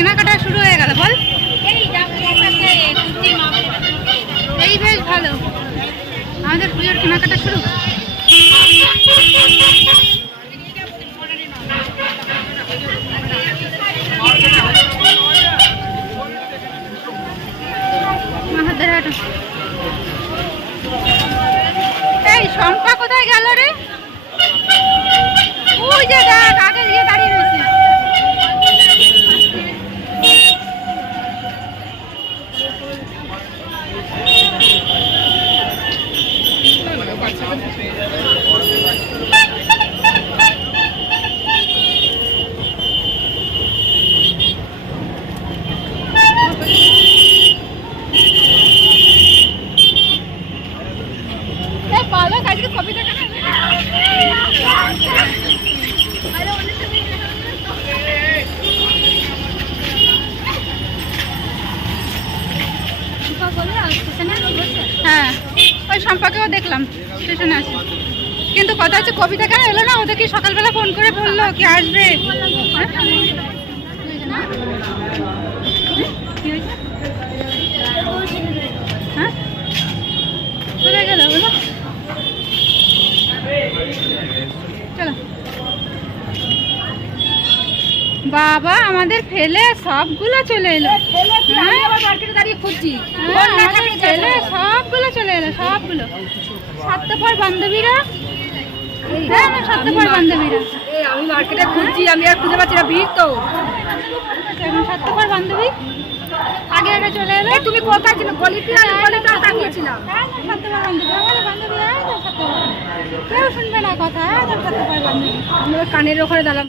কেনাকাটা শুরু হয়ে গেল বল। এই বেশ ভালো। আমাদের পুজোর কেনাকাটা শুরু। এই শম্পা। সম্পর্কেও দেখলাম স্টেশনে আছে কিন্তু কথা হচ্ছে কবিতা কেন এলো না ওদের কি সকালবেলা ফোন করে বলল কি আসবে। হ্যাঁ? কি হয়েছে? হ্যাঁ কোথায় গেল বলো? চলো। বাবা আমাদের ফেলে সবগুলো চলে এলো। হ্যাঁ? দাঁড়িয়ে খুঁজছি। হ্যাঁ, আমাদের ফেলে সবগুলো চলে এলো স্বার্থপর বান্ধবীরা? হ্যাঁ স্বার্থপর বান্ধবীরা। এই আমি মার্কেটে খুঁজছি আমি আর খুঁজে পাচ্ছি না ভিড় তো। এখন স্বার্থপর বান্ধবী? আগে আগে চলে এলো? তুমি কোথায় ছিল? গলিতে আমি গলিতে তাকিয়েছিলাম হ্যাঁ, বান্ধবী। আমাদের বান্ধবী কেউ শুনবে না কথা বান্ধবী। আমি কানের ওখানে দাঁড়ালাম